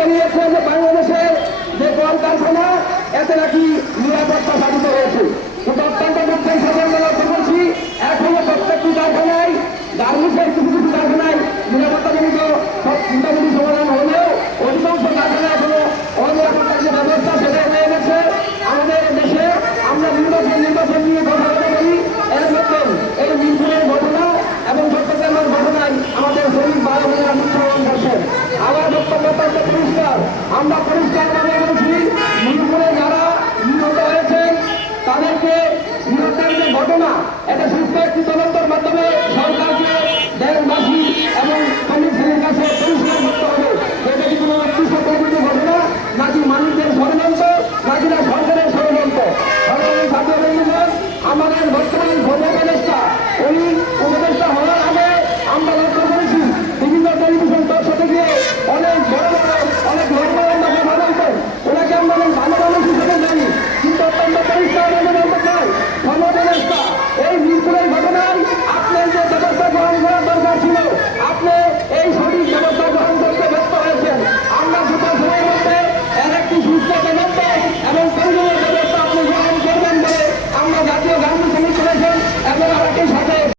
জানিয়েছে যে বাংলাদেশে যে কলকারখানা এতে নাকি নিরাপত্তা সাধিত হয়েছে, কিন্তু অত্যন্ত দুঃখের সাথে আমরা লক্ষ্য করছি এখনো প্রত্যেকটি কারখানায়, গার্মেন্টসের কিছু কিছু কারখানায় নিরাপত্তাজনিত মোটামুটি সমাধান হলেও অধিকাংশ কারখানা এখনো অনিরাপত্তার যে ব্যবস্থা সেটা হয়ে গেছে। আমাদের দেশে আমরা নির্বাচন নিয়ে কথা বলি, এর মধ্যে এই মিরপুরের ঘটনা এবং চট্টগ্রামের ঘটনায় আমাদের শহীদ ভাই বোনেরা মৃত্যুবরণ করছেন। আমার বক্তব্য অত্যন্ত পরিষ্কার, আমরা পরিষ্কারভাবে বলছি মিরপুরে যারা নিহত হয়েছেন তাদেরকে নিহতের যে ঘটনা এটা সুস্থ একটি তদন্তের মাধ্যমে সরকারকে, দেশবাসী এবং কমিশনের কাছে পরিষ্কার করতে হবে এটা কি কোনো কৃষকবৃত ঘটনা নাকি মানুষদের ষড়যন্ত্র নাকি না সরকারের ষড়যন্ত্র। সরকারের ছাত্র বন্ধুগণ, আমাদের বর্তমান উপদেষ্টা উনি উপদেষ্টা হওয়ার আগে আমরা লক্ষ্য করেছি বিভিন্ন টেলিভিশন দর্শকে গিয়ে অনেক বড় বড় অনেক লম্বা কথা বলতেন, ওনাকে আমরা অনেক ভালো মানুষ হিসেবে জানি, কিন্তু অত্যন্ত পরিষ্কার বলতে চাই সর্বদেষ্টা এই মিরপুরের ঘটনায় আপনার যে ব্যবস্থা গ্রহণ করার দরকার ছিল আপনি এই সঠিক ব্যবস্থা গ্রহণ করতে ব্যর্থ হয়েছেন। আমরা দুটো সময়ের মধ্যে এর একটি সুস্থ তদন্ত